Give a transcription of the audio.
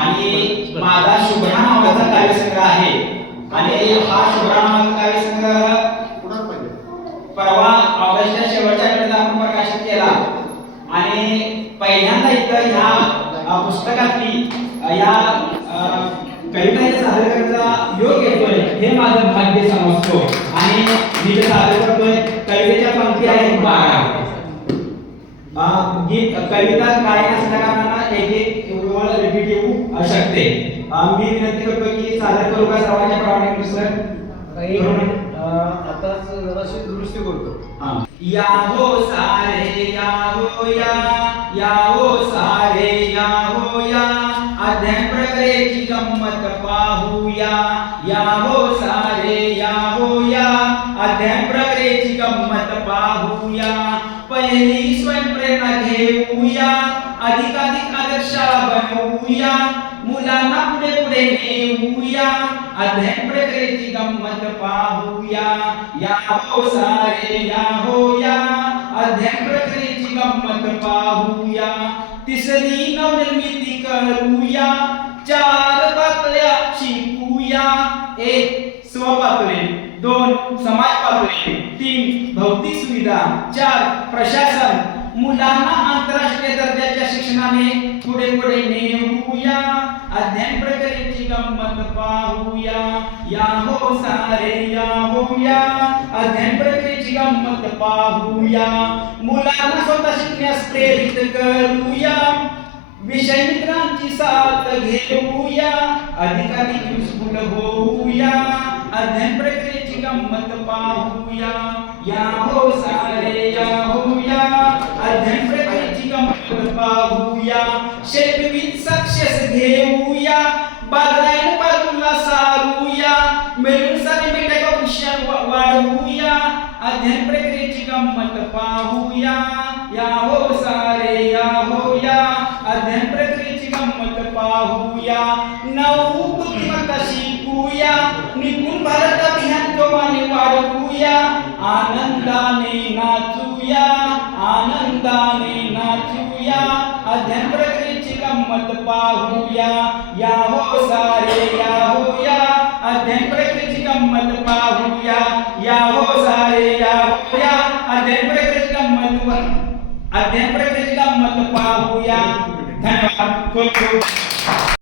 आणि माझा शुभ्रा नावाचा काव्यसंग्रह आहे. आणि हा शुभ्रा नावाचा काव्यसंग्रह परवा ऑगस्टच्या शेवटच्या वेळेला आपण प्रकाशित केला. आणि पहिल्यांदा इथं ह्या पुस्तकातली या कविता सादर करण्याचा योग येतोय हे माझं भाग्य समजतो. आणि मी जे सादर करतोय कवितेच्या पंक्ती आहेत बारा. गीत कविता गायन असल्या कारणानं एक एक शकते मी विनंती करतो की सादर करू का सर्वांच्या प्रमाणे काही अं, आताच जराशी दुरुस्ती करतो. या हो सारे या हो या या हो सारे या हो या. अध्ययन प्रक्रियेची गंमत पाहूया. या हो सारे या हो या. अध्ययन प्रक्रियेची गंमत पाहूया. पहिली स्वयंप्रेरणा घेऊया. अधिकाधिक आदर्श बनवूया. मुलांना पुढे पुढे नेऊया. अध्ययन प्रक्रियेची गंमत पाहूया. या हो सारे या हो या अध्ययन प्रक्रियेची गंमत पाहूया. तिसरी नवनिर्मिती करूया. चार पातळ्या शिकूया. एक स्वपातळी दोन समाज पातळी तीन भौतिक सुविधा. चार प्रशासन. मुलांना आंतरराष्ट्रीय दर्जाच्या शिक्षणाने पुढे पुढे नेऊया. गंमत पाहूया या हो सारे या होऊया अध्ययन प्रक्रियेची गंमत पाहूया मुलांना स्वतः शिकण्यास प्रेरित करूया विषय मित्रांची साथ घेऊया अधिकाधिक युजफुल होऊया अध्ययन प्रक्रियेची गंमत पाहूया. या हो सारे या होऊया अध्ययन प्रक्रियेची गंमत पाहूया. शेतवी वाढवूया अध्ययन प्रक्रियेची गंमत पाहूया. या हो सारे या हो या अध्ययन प्रक्रियेची गंमत पाहूया. नऊ बुद्धिमत्ता शिकूया. निपुण भारत अभियान जोमाने वाढवूया. आनंदाने नाचूया. आनंदाने नाचूया. अध्ययन प्रक्रियेची गंमत पाहूया. या हो सारे या अध्ययन प्रक्रियेची गंमत पाहूया या हो सारे या हो या। अध्ययन प्रक्रियेची गंमत अध्ययन प्रक्रियेची गंमत पाहूया धन्यवाद। खूप खूप